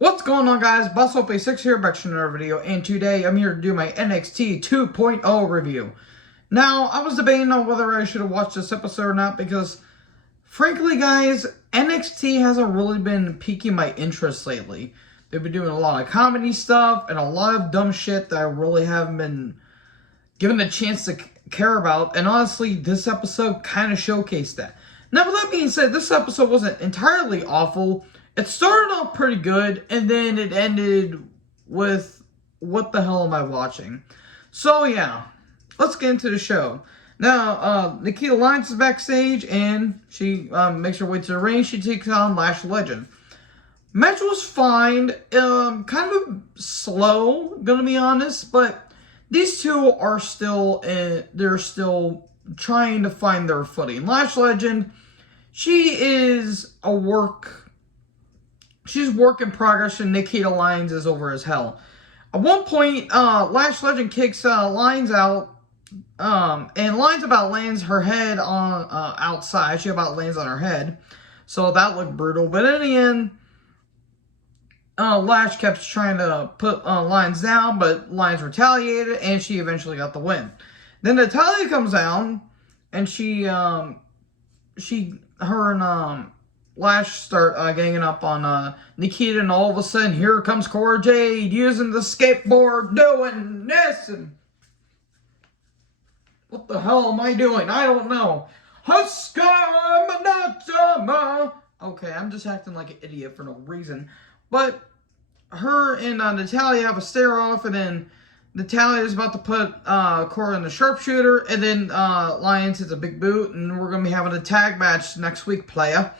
What's going on, guys? BossOP6 here, back to another video, and today I'm here to do my NXT 2.0 review. Now, I was debating on whether I should have watched this episode or not because, frankly, guys, NXT hasn't really been piquing my interest lately. They've been doing a lot of comedy stuff and a lot of dumb shit that I really haven't been given a chance to care about, and honestly, this episode kind of showcased that. Now, with that being said, this episode wasn't entirely awful. It started off pretty good, and then it ended with, what the hell am I watching? So, yeah, let's get into the show. Now, Nikita Lyons is backstage, and she makes her way to the ring. She takes on Lash Legend. Match was fine, kind of slow, gonna be honest, but these two are still, they're still trying to find their footing. Lash Legend, she's work in progress, and Nikita Lyons is over as hell. At one point, Lash Legend kicks Lyons out, and Lyons about lands her head on outside. She about lands on her head, so that looked brutal. But in the end, Lash kept trying to put Lyons down, but Lyons retaliated, and she eventually got the win. Then Natalya comes down, and her and Lash start ganging up on Nikita, and all of a sudden, here comes Cora Jade using the skateboard, doing this, and what the hell am I doing? I don't know. Okay, I'm just acting like an idiot for no reason. But her and Natalya have a stare-off, and then Natalya is about to put Cora in the sharpshooter, and then Lyons hits a big boot, and we're going to be having a tag match next week, playa.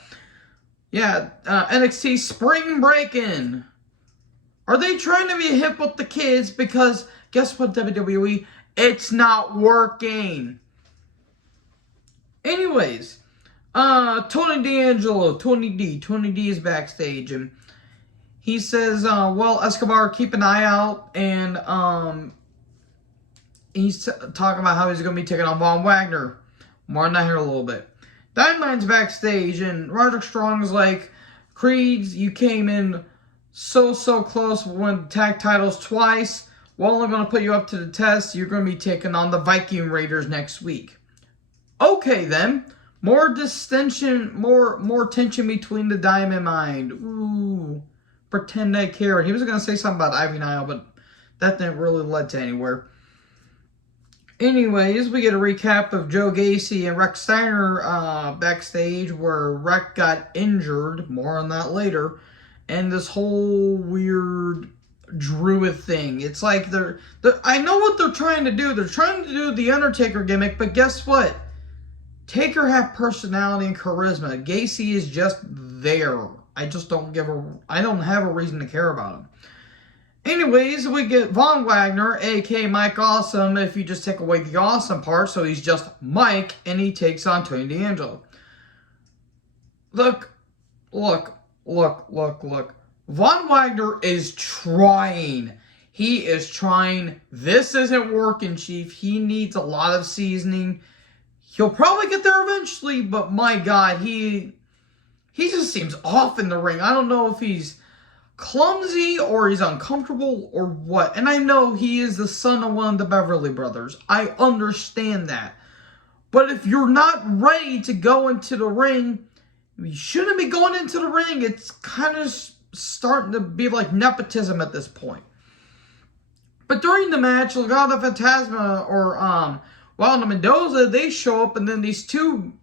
Yeah, NXT Spring Breakin'. Are they trying to be hip with the kids? Because guess what, WWE? It's not working. Anyways, Tony D'Angelo, Tony D is backstage, and he says, well, Escobar, keep an eye out, and he's talking about how he's going to be taking on Von Wagner. More on that here in a little bit. Dynamite's backstage, and Roderick Strong's like, Creeds, you came in so close, won the tag titles twice. Well, I'm going to put you up to the test. You're going to be taking on the Viking Raiders next week. Okay, then. More distension, more tension between the Diamond Mine. Ooh, pretend I care. He was going to say something about Ivy Nile, but that didn't really lead to anywhere. Anyways, we get a recap of Joe Gacy and Rex Steiner backstage, where Rex got injured. More on that later. And this whole weird druid thing. It's like I know what they're trying to do. They're trying to do the Undertaker gimmick, but guess what? Taker had personality and charisma. Gacy is just there. I just don't I don't have a reason to care about him. Anyways, we get Von Wagner, a.k.a. Mike Awesome, if you just take away the awesome part, so he's just Mike, and he takes on Tony D'Angelo. Look. Von Wagner is trying. He is trying. This isn't working, Chief. He needs a lot of seasoning. He'll probably get there eventually, but my God, he just seems off in the ring. I don't know if he's clumsy or he's uncomfortable or what. And I know he is the son of one of the Beverly Brothers. I understand that. But if you're not ready to go into the ring, you shouldn't be going into the ring. It's kind of starting to be like nepotism at this point. But during the match, Legado Fantasma or Wilder Mendoza, they show up, and then these two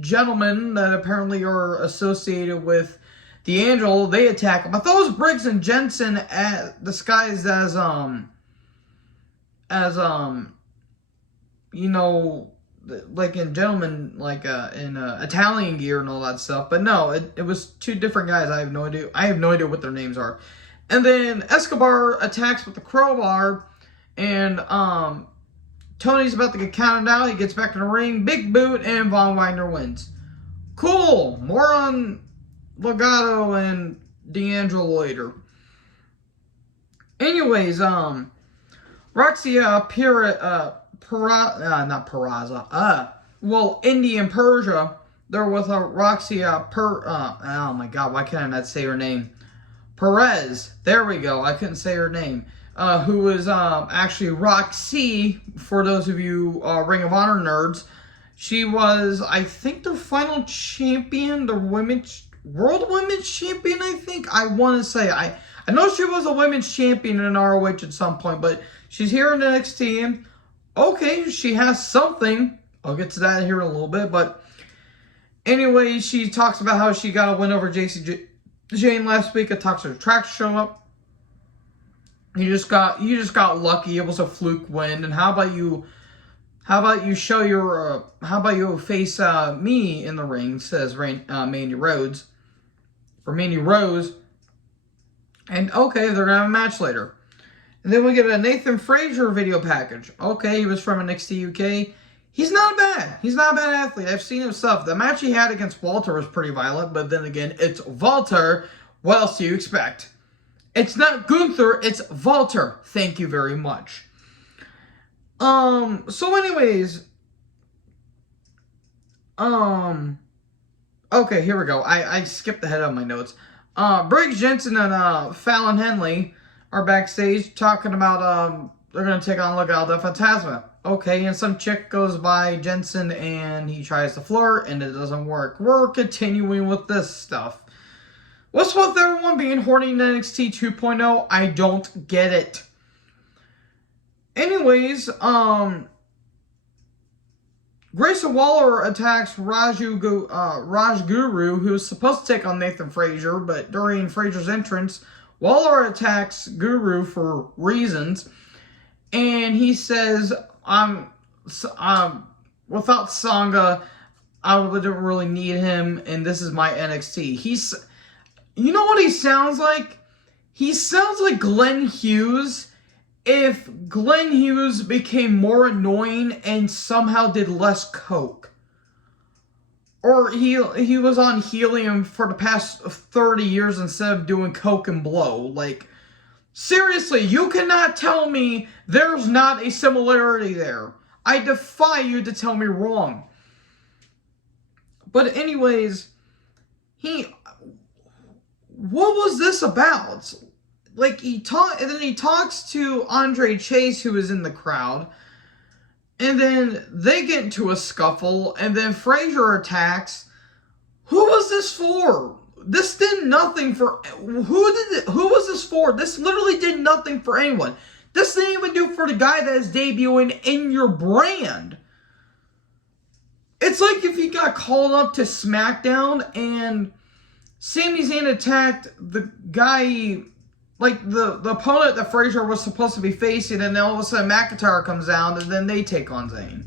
gentlemen that apparently are associated with D'Angelo, they attack him. I thought it was Briggs and Jensen disguised as you know, like in gentlemen, like in Italian gear and all that stuff. But no, it was two different guys. I have no idea what their names are. And then Escobar attacks with the crowbar, and Tony's about to get counted out. He gets back in the ring, big boot, and Von Wagner wins. Cool. More on Legado and D'Angelo later. Anyways, Roxia Indy and Persia, they're with Roxia oh my God, why can't I not say her name? Perez. There we go. I couldn't say her name. Who was actually Roxy, for those of you Ring of Honor nerds. She was, I think, the final champion, the World Women's Champion, I think. I want to say. I know she was a women's champion in ROH at some point, but she's here in NXT. Okay, she has something. I'll get to that here in a little bit, but anyway, she talks about how she got a win over JC Jane last week. A Toxic Attraction show up. You just got lucky. It was a fluke win. And how about you show your how about you face me in the ring? Says Mandy Rhodes or Mandy Rose. And okay, they're gonna have a match later. And then we get a Nathan Frazier video package. Okay, he was from NXT UK. He's not bad. He's not a bad athlete. I've seen him stuff. The match he had against Walter was pretty violent, but then again, it's Walter. What else do you expect? It's not Gunther, it's Walter. Thank you very much. So anyways, okay, here we go. I skipped ahead on my notes. Briggs Jensen and Fallon Henley are backstage talking about they're gonna take on Legado del Fantasma. Okay, and some chick goes by Jensen and he tries to flirt and it doesn't work. We're continuing with this stuff. What's with everyone being horny in NXT 2.0? I don't get it. Anyways, Grayson Waller attacks Raj Guru, who's supposed to take on Nathan Frazier, but during Frazier's entrance, Waller attacks Guru for reasons, and he says, without Sangha, I wouldn't really need him, and this is my NXT. You know what he sounds like? He sounds like Glenn Hughes if Glenn Hughes became more annoying and somehow did less coke. Or he was on helium for the past 30 years instead of doing coke and blow. Like, seriously, you cannot tell me there's not a similarity there. I defy you to tell me wrong. But anyways, what was this about? Like, and then he talks to Andre Chase, who is in the crowd, and then they get into a scuffle, and then Frazier attacks. Who was this for? This did nothing for... Who was this for? This literally did nothing for anyone. This didn't even do for the guy that is debuting in your brand. It's like if he got called up to SmackDown and Sami Zayn attacked the guy, like the opponent that Frazier was supposed to be facing, and then all of a sudden McIntyre comes down and then they take on Zayn.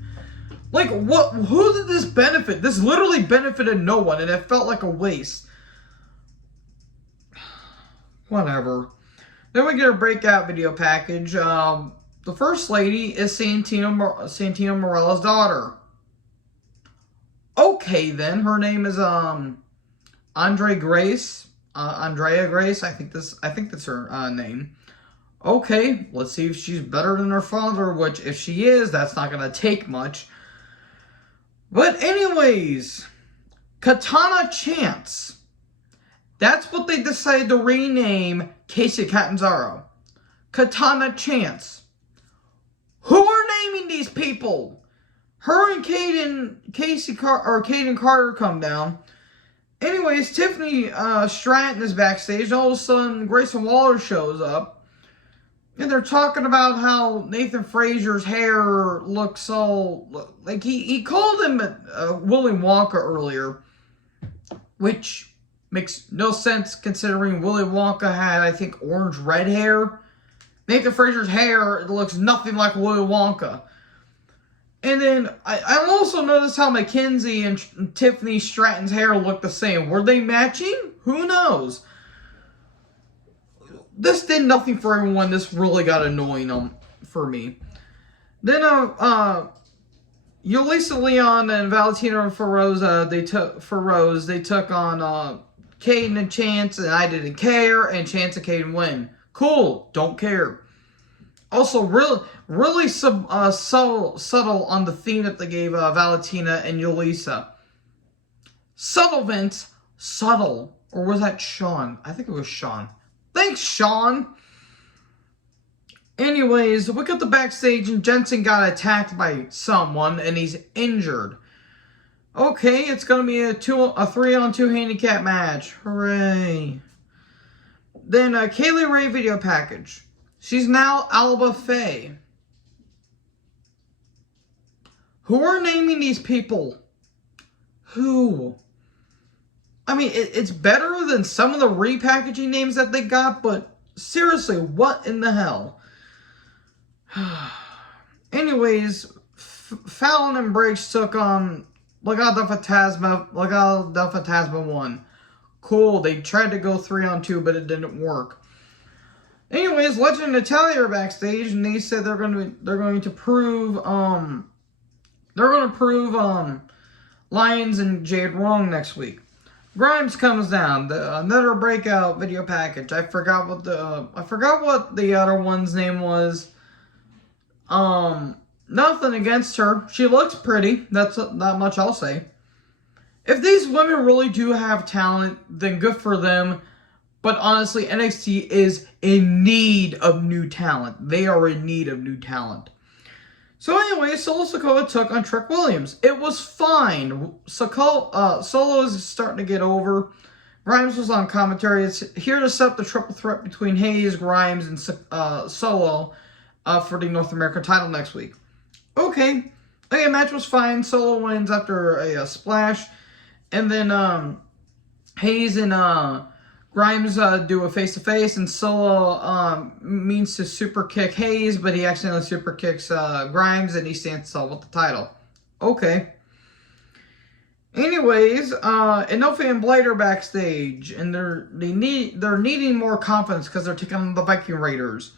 Like, what? Who did this benefit? This literally benefited no one, and it felt like a waste. Whatever. Then we get a breakout video package. The first lady is Santino Marella's daughter. Okay, then. Her name is Andrea Grace. I think that's her name. Okay, let's see if she's better than her father, which if she is, that's not going to take much. But anyways, Katana Chance. That's what they decided to rename Casey Catanzaro. Katana Chance. Who are naming these people? Her and Caden Carter come down. Anyways, Tiffany Stratton is backstage, and all of a sudden Grayson Waller shows up. And they're talking about how Nathan Frazier's hair looks all... Like, he called him Willy Wonka earlier, which makes no sense considering Willy Wonka had, I think, orange-red hair. Nathan Frazier's hair looks nothing like Willy Wonka. And then, I also noticed how Mackenzie and Tiffany Stratton's hair look the same. Were they matching? Who knows? This did nothing for everyone. This really got annoying for me. Then, Yulisa Leon and Valentina Feroz, they took on Caden and Chance, and I didn't care, and Chance and Caden win. Cool, don't care. Also, really subtle on the theme that they gave Valentina and Yulisa. Subtle, Vince. Subtle. Or was that Sean? I think it was Sean. Thanks, Sean. Anyways, we got the backstage and Jensen got attacked by someone and he's injured. Okay, it's going to be a 3-on-2 handicap match. Hooray. Then Kaylee Ray video package. She's now Alba Faye. Who are naming these people? Who? I mean, it's better than some of the repackaging names that they got, but seriously, what in the hell? Anyways, Fallon and Briggs took on Legado del Fantasma 1. Cool, they tried to go 3-on-2, but it didn't work. Anyways, Legend and Natalia are backstage, and they said they're going to prove Lions and Jade wrong next week. Grimes comes down. Another breakout video package. I forgot what the other one's name was. Nothing against her. She looks pretty. That's not much I'll say. If these women really do have talent, then good for them. But honestly, NXT is in need of new talent. They are in need of new talent. So anyway, Solo Sikoa took on Trick Williams. It was fine. Solo is starting to get over. Grimes was on commentary. It's here to set up the triple threat between Hayes, Grimes, and Solo for the North American title next week. Okay, match was fine. Solo wins after a splash. And then Hayes and Grimes do a face-to-face, and Solo means to super kick Hayes, but he accidentally super kicks Grimes, and he stands tall with the title. Okay. Anyways, Enofe and Blade are backstage, and they're needing more confidence because they're taking on the Viking Raiders.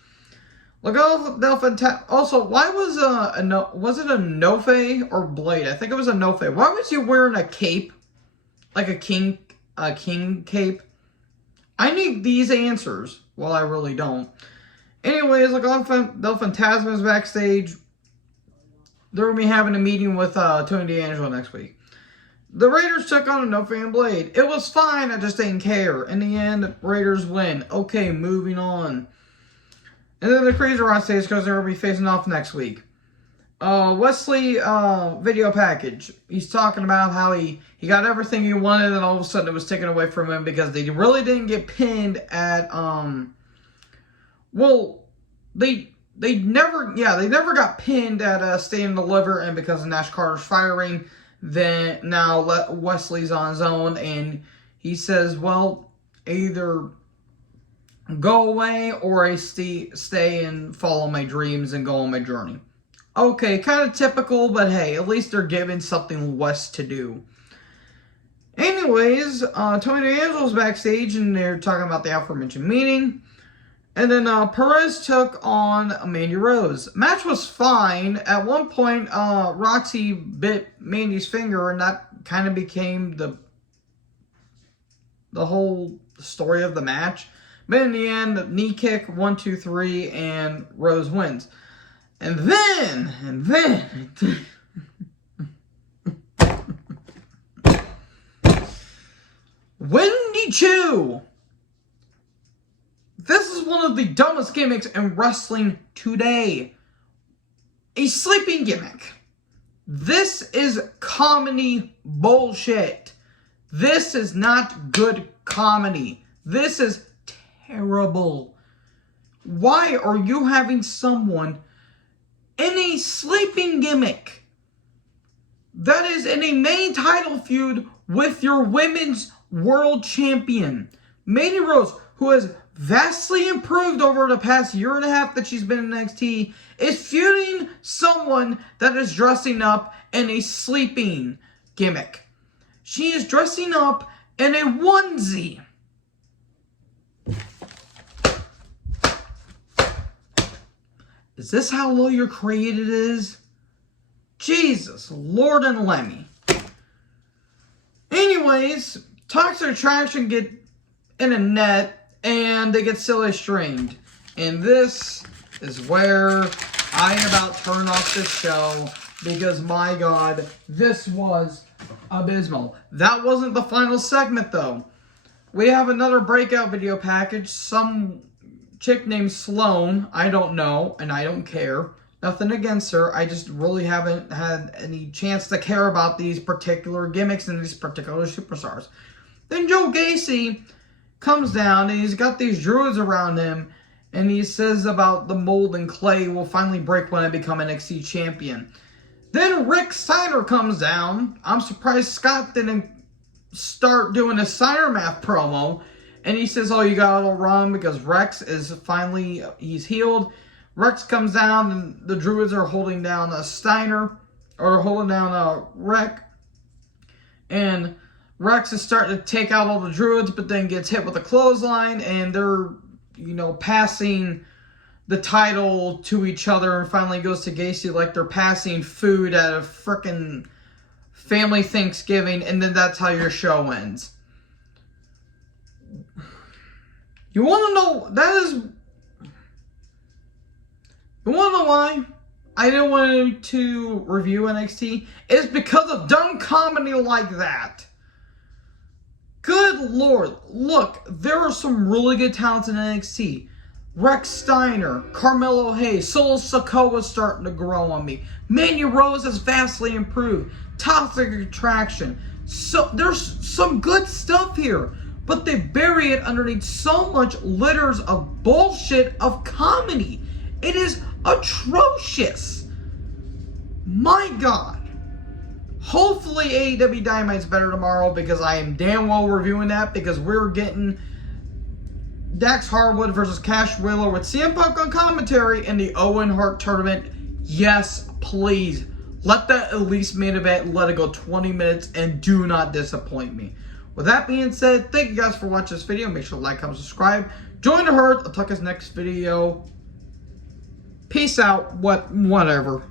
Also, why was it Enofe or Blade? I think it was Enofe. Why was he wearing a cape, like a king cape? I need these answers. Well, I really don't. Anyways, Del Fantasma is backstage. They're going to be having a meeting with Tony D'Angelo next week. The Raiders took on Enofe and Blade. It was fine. I just didn't care. In the end, Raiders win. Okay, moving on. And then the Creeds are on stage because they're going to be facing off next week. Wesley video package. He's talking about how he got everything he wanted and all of a sudden it was taken away from him because they really didn't get pinned at they never got pinned at Stay and Deliver, and because of Nash Carter's firing, then now Wesley's on his own and he says, well, either go away or I stay and follow my dreams and go on my journey. Okay, kind of typical, but hey, at least they're giving something less to do. Anyways, Tony D'Angelo's backstage, and they're talking about the aforementioned meeting. And then Perez took on Mandy Rose. Match was fine. At one point, Roxy bit Mandy's finger, and that kind of became the whole story of the match. But in the end, knee kick, 1, 2, 3, and Rose wins. And then, Wendy Choo. This is one of the dumbest gimmicks in wrestling today. A sleeping gimmick. This is comedy bullshit. This is not good comedy. This is terrible. Why are you having someone in a sleeping gimmick that is in a main title feud with your women's world champion? Mandy Rose, who has vastly improved over the past year and a half that she's been in NXT, is feuding someone that is dressing up in a sleeping gimmick. She is dressing up in a onesie. Is this how low your created is? Jesus, Lord and Lemmy. Anyways, Toxic Attraction get in a net and they get silly stringed. And this is where I about turn off this show because my God, this was abysmal. That wasn't the final segment though. We have another breakout video package. Some chick named Sloan. I don't know, and I don't care. Nothing against her. I just really haven't had any chance to care about these particular gimmicks and these particular superstars. Then Joe Gacy comes down, and he's got these druids around him, and he says about the mold and clay will finally break when I become NXT champion. Then Rick Steiner comes down. I'm surprised Scott didn't start doing a Steiner math promo. And he says, oh, you got a little wrong because Rex is finally, he's healed. Rex comes down and the Druids are holding down a Steiner, or holding down a Rick. And Rex is starting to take out all the Druids, but then gets hit with a clothesline, and they're, passing the title to each other, and finally goes to Gacy like they're passing food at a frickin' family Thanksgiving, and then that's how your show ends. You want to know, you want to know why I didn't want to review NXT? It's because of dumb comedy like that. Good Lord. Look, there are some really good talents in NXT. Rex Steiner, Carmelo Hayes, Solo Sikoa starting to grow on me. Mandy Rose has vastly improved. Toxic Attraction. So there's some good stuff here, but they bury it underneath so much litters of bullshit of comedy. It is atrocious. My God. Hopefully AEW Dynamite's better tomorrow, because I am damn well reviewing that, because we're getting Dax Harwood versus Cash Wheeler with CM Punk on commentary in the Owen Hart tournament. Yes, please. Let that at least main event, let it go 20 minutes, and do not disappoint me. With that being said, thank you guys for watching this video. Make sure to like, comment, subscribe. Join the herd. I'll talk to you next video. Peace out. Whatever.